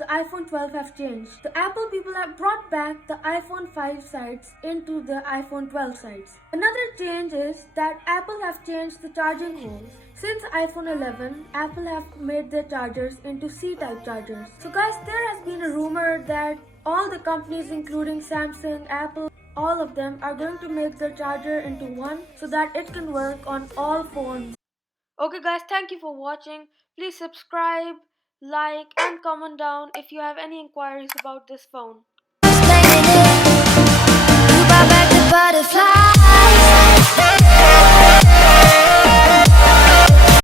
the iPhone 12 have changed. The Apple people have brought back the iPhone 5 sides into the iPhone 12 sides. Another change is that Apple have changed the charging holes. Since iPhone 11, Apple have made their chargers into C-type chargers. So guys, there has been a rumor that all the companies including Samsung, Apple, all of them are going to make their charger into one so that it can work on all phones. Okay guys, thank you for watching. Please subscribe, like and comment down if you have any inquiries about this phone. Explaining it, you brought back the butterfly.